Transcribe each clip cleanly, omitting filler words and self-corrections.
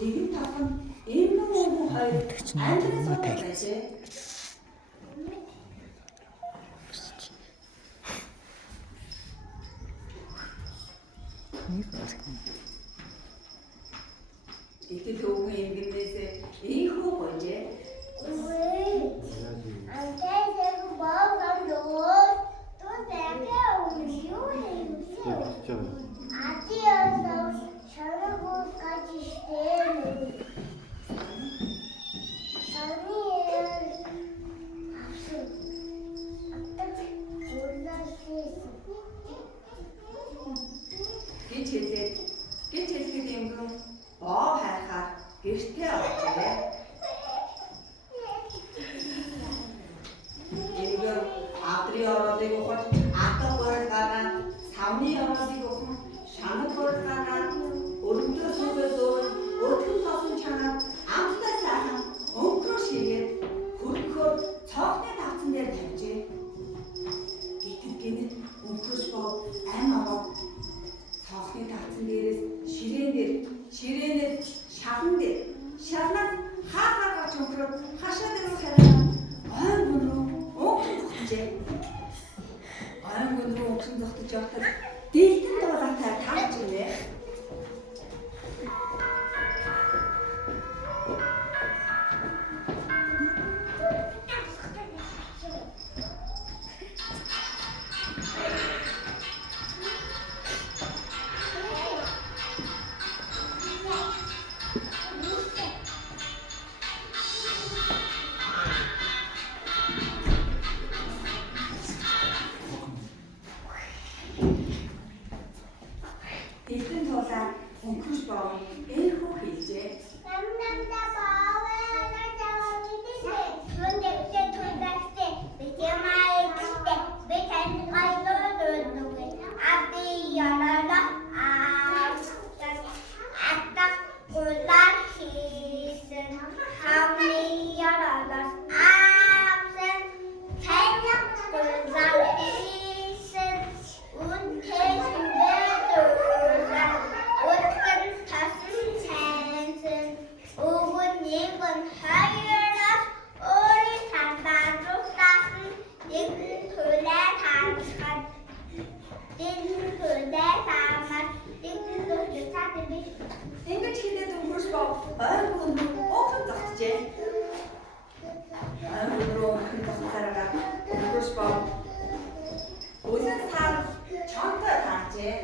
нэгэн тавхан эмнэн өвгөн хоёр амьдрал байлээ. Итэл өвгөн эмгэнээсээ ийхүү гойжээ. Гэж хэлэхэд эмгэн боо хайхаар гэртээ оржээ. Эмгэн адрын ороодыг ухаж атга борол гаргаад савны ороодыг ухан шанаг борол гаргаад өргөдөө сүгэл дөөр өргөн тосон чанаад амттай сайхан өнгөрөө шигээд хөргөхөөр цоохны тавцан дээр тавьжээ. Гэтэл гинэт өнгөрөж боо ам аваад цоохны тавцан дээрээс ширээнээс шавн дээр шавнаас хаа гарч өнгөрөөд хашаа дээр хараад ойн гүн рүү өнгөн зогтжээ. Ойн гүн рүү өнгөн зогтож явахад дэлтэн дуулаатай таарч ирвэ. Дэлтэн туулаа өнгөрч боо ээхүү хэлжээ. Ингэж хэлээд өнгөрч боо ойн гүн рүү өнгөн зогтжээ. Ойн гүн рүү өнгөн зогтсараа өнгөрч боо үлэн сар чонтой таарчээ.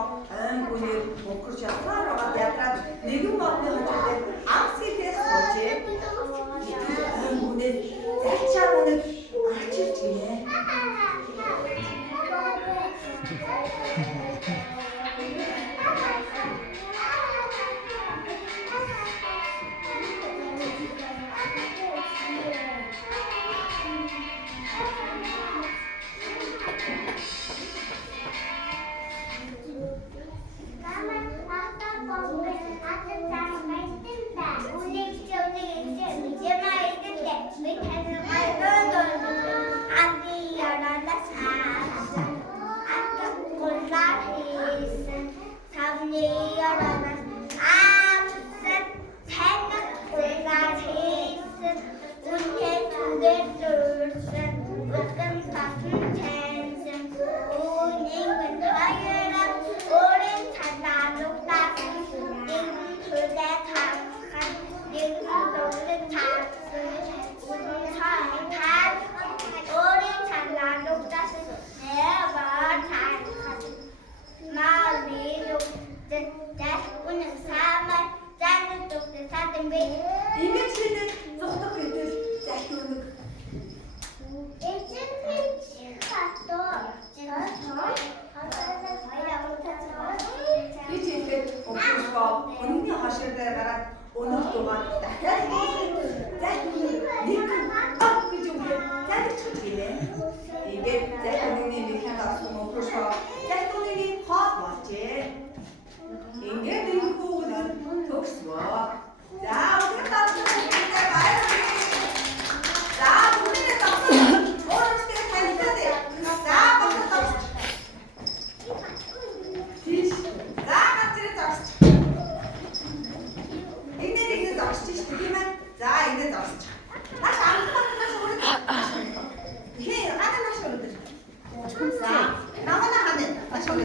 аймгүнээр өнгөрч явсаар байгаа ядраад нэгэн модны хажуудаар амс хийхээс болжээ. Аймгүнээр зачаа үнэг арчилж гинэ. Өнөөний хашир дээр гараад өнөөх дугаар дахиад